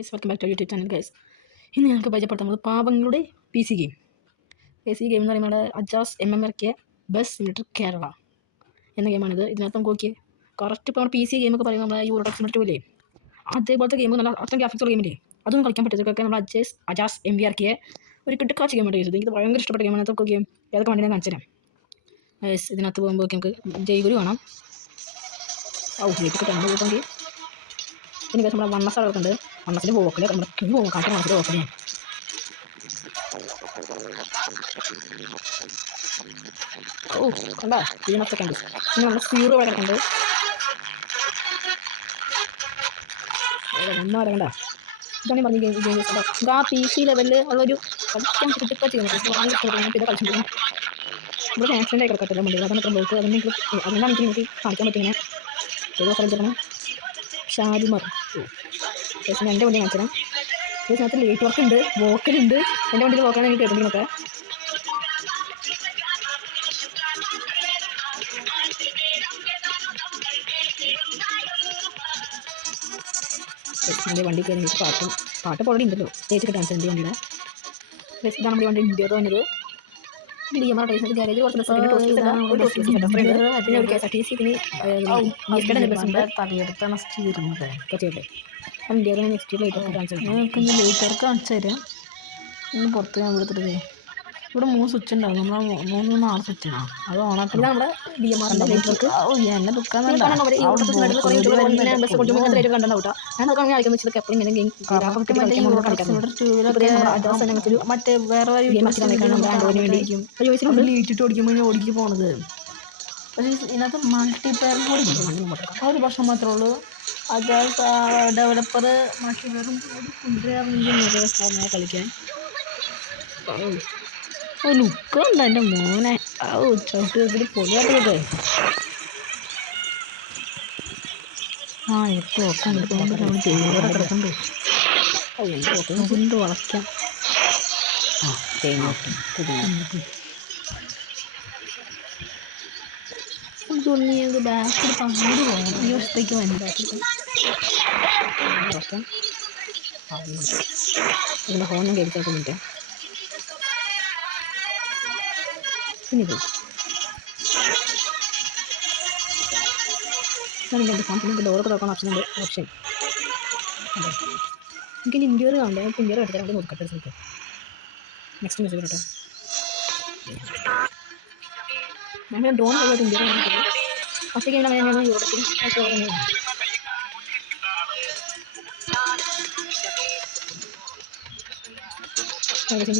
Guys welcome back to YouTube channel guys. ഇന്ന് ഞങ്ങൾക്ക് പരിചയപ്പെടുത്തുന്നത് പാവങ്ങളുടെ പി സി ഗെയിം. എന്ന് പറയുന്നത് അജാസ് ഇറക്കിയ ബസ് സിമിലർ കേരള എന്ന ഗെയിമാണിത്. ഇതിനകത്ത് നമുക്ക് നോക്കിയേ കറക്റ്റ് ഇപ്പോൾ നമ്മുടെ പി സി ഗെയിം ഒക്കെ പറയുമ്പോൾ നമ്മുടെ യൂറോ സിമിലർ 2 അതേപോലത്തെ ഗെയിം നല്ല അത്രയും ഗ്രാഫിക്സുള്ള ഗെയിമില്ലേ അതൊന്നും കളിക്കാൻ പറ്റുന്നതൊക്കെ നമ്മൾ അജാസ് ഇറക്കിയ ഒരു കിട്ടുക്കാച്ച് ഗെയിമായിട്ട് ചെയ്തത്. എനിക്ക് ഭയങ്കര ഇഷ്ടപ്പെട്ട ഗെയിമാണ്. അതൊക്കെ ഗെയിം ഏതൊക്കെ വണ്ടി ഞാൻ കാണിച്ചു തരാം. ഗൈസ് ഇതിനകത്ത് പോകുമ്പോൾ നമുക്ക് ജയ്ഗുരു കാണാം. വീട്ടിൽ നമ്മൾ പോകണമെങ്കിൽ പിന്നെ ഗൈസ് നമ്മുടെ വണ്ണസ് കിടക്കുന്നുണ്ട്. വണ്ണസിൻ്റെ പോക്കല് നമ്മുടെ കിഴി പോകും കാട്ടി വണ്ണസിൻ്റെ പോക്കല്. കണ്ടാ ഇതിനൊക്കെ ഉണ്ട്. പിന്നെ നമ്മുടെ സീറോ ഇവിടെ കിടക്കുന്നുണ്ട്. കണ്ട ഇതാണ് പറഞ്ഞ ഗെയിം. നമുക്ക് ആ പി സി ലെവലിൽ ഉള്ളൊരു കളിക്കാൻ കിട്ടുക ചെയ്യുന്നത് പിന്നെ കളിച്ചിട്ടുണ്ട്. ഇവിടെ ആക്സിഡൻ്റ് ആയി കിടക്കത്തില്ല വണ്ടി. അതാണ് ഇത്ര ബ്ലോക്ക്. അതുകൊണ്ടാണ് എനിക്ക് കാണിക്കാൻ പറ്റുന്നത്. ഏതോ സ്ഥലത്താണ് ഷാരിമർ. എൻ്റെ വണ്ടി കാണിച്ചു തരാം. ഇതിനകത്ത് ലേറ്റ് വർക്ക് ഉണ്ട്, വോക്കലുണ്ട്. എൻ്റെ വണ്ടിയിൽ വോക്കാണ് എനിക്ക് കേട്ടിട്ടുള്ളതൊക്കെ. എൻ്റെ വണ്ടി കയറി പാട്ട് ഓൾറെഡി ഉണ്ടല്ലോ. തേച്ചിട്ട് ഡാൻസ് എൻ്റെ വണ്ടിയുടെ ഇതാണ് നമ്മുടെ വണ്ടി ഇന്ത്യ വന്നത്. ഗാരേജ് തലയെടുത്താണ് സ്റ്റീറിംഗ് പറ്റിയല്ലേ. ഇന്ത്യയിൽ നെക്സ്റ്റ് ലേറ്റ് കാണിച്ചു തരാം. പുറത്ത് ഞാൻ കൊടുത്തിട്ടേ ഇവിടെ 3 സ്വിച്ച് ഉണ്ടാവും. നമ്മൾ 4 സ്വിച്ചാണ് അത് ഓണാക്കി. നമ്മുടെ എന്നെ ദുഃഖാന്നുണ്ട്. മറ്റേ വേറെ ലീറ്റിട്ട് ഓടിക്കുമ്പോൾ ഓടിക്ക് പോണത്. പക്ഷേ ഇതിനകത്ത് മൾട്ടിപ്ലെയർ കൂടി ഒരു വർഷം മാത്രമേ ഉള്ളൂ. അത് ഡെവലപ്പർ മൾട്ടിപ്ലെയറും കൊണ്ടുവരാറുണ്ട് കളിക്കാൻ. ലുക്കുണ്ട് എൻ്റെ മോനെ. ചവിട്ടി പൊളിയാട്ടൊക്കെ ഇപ്പോൾ ഒക്കെ നമ്മൾ ജൈവോടെ കിടക്കണ്ടോ. കൊണ്ട് വളയ്ക്കാം. ഞങ്ങൾക്ക് ബാക്കിൽ പങ്ക് പോകണം. ഈ വർഷത്തേക്ക് വേണ്ടി ബാക്കിൽ വളയ്ക്കാം. ഇതിൻ്റെ ഹോണും കേൾക്കാക്കുന്നുണ്ട്. പിന്നെ നമുക്ക് ഡോറൊക്കെ തുറക്കാൻ ഓപ്ഷൻ അതെ. എനിക്ക് ഇന്ത്യയിൽ കാണണ്ടേ. നമുക്ക് ഇന്ത്യയിൽ എടുത്താൽ നമുക്ക് നോക്കട്ടെ. സ്ഥലത്ത് നെക്സ്റ്റ് മെസ്സേജ് കേട്ടോ. ഞാൻ ഡ്രോൺ പോയിട്ട് ഇന്ത്യയിൽ ഒറ്റയ്ക്ക് ഞാൻ യൂറോപ്പിൽ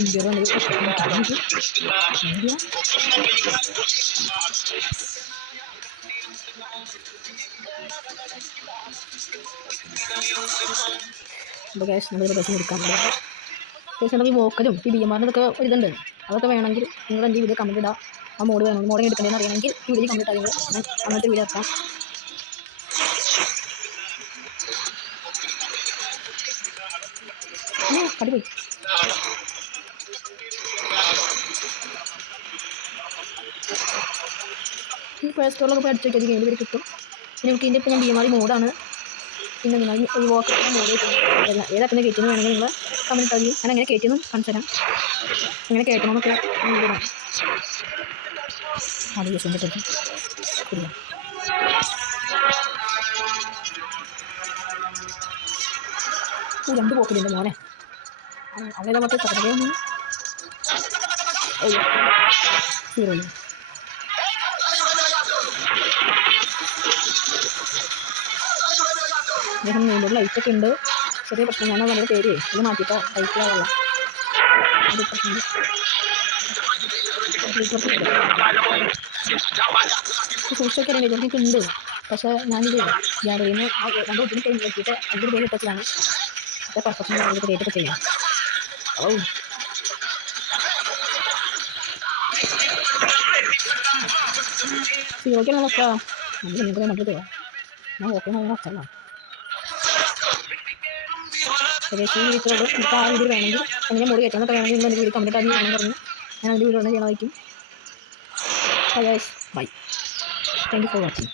ഇന്ത്യ നമ്മൾ ബസ് എടുക്കാൻ നമുക്ക് ഈ വോക്കലും ഈ ബിഎംആറിനൊക്കെ ഒരിതുണ്ട്. അതൊക്കെ വേണമെങ്കിൽ നിങ്ങൾ എൻ്റെ വീഡിയോ കമൻറ്റ് ഇടാം. ആ മോഡ് വേണം, മോഡിങ് എടുക്കണമെന്ന് അറിയണമെങ്കിൽ ഈ വീഡിയോ കമൻറ്റ് ആകുമ്പോൾ ഞാൻ അങ്ങനത്തെ വീഡിയോ എടുക്കാം. അടിപൊളി. ഈ പ്ലേ സ്റ്റോറിലൊക്കെ പോയി അടിച്ചു നോക്കിയത് ഗെയിം വരെ കിട്ടും. പിന്നെ നമുക്ക് ഇതിൻ്റെ ഇപ്പോൾ ഞാൻ ബിഎംആർ മോഡാണ്. പിന്നെ നിങ്ങൾ ഈ വോക്കൽ മോഡ് ഏതാക്കുന്ന കയറ്റുന്നു വേണമെങ്കിൽ നിങ്ങൾ കമൻറ്റ് അറിയും. ഞാൻ അങ്ങനെ കയറ്റുന്നു കാണിച്ചു തരാം. അങ്ങനെ കയറ്റണമെന്നൊക്കെ അത് യൂസ് ചെയ്തിട്ട് രണ്ട് പോക്കലുണ്ട് മോനെ. അങ്ങനെ മറ്റേ തുടങ്ങി സീറോ അദ്ദേഹം നീന്തൽ ലൈറ്റൊക്കെ ഉണ്ട്. ചെറിയ പ്രശ്നം. ഞാൻ വളരെ പേര് ഇത് മാറ്റിയിട്ടോ ലൈറ്റിലാവുള്ള ഒരു പ്രശ്നം. സൂക്ഷിച്ചൊക്കെ നെറ്റ്വർക്കൊക്കെ ഉണ്ട്. പക്ഷേ ഞാനിത് ഗ്യാലറിയിൽ നിന്ന് രണ്ട് ഒത്തിരി ടൈം നോക്കിയിട്ട് അതിൻ്റെ പേര് ഇട്ടതാണ്. അപ്പോൾ പെർഫെക്ഷൻ നമുക്ക് റേറ്റൊക്കെ ചെയ്യാം. സീറോക്കാണ് നോക്കാം. നമ്മൾ നിങ്ങൾക്ക് നമുക്ക് ഞാൻ ഓക്കെ നോക്കല്ല. ഏകദേശം വീട്ടിലോട് നമുക്ക് ആ വീഡിയോ വേണമെങ്കിൽ അങ്ങനെ മോഡ് കയറ്റാനൊക്കെ വേണമെങ്കിൽ നിങ്ങൾ എൻ്റെ വീഡിയോ കമൻറ്റ് ആദ്യം ചെയ്യണമെന്ന് പറഞ്ഞു ഞാൻ അതിൻ്റെ വീഡിയോ ചെയ്യണമായിരിക്കും. Bye. Thank you for watching.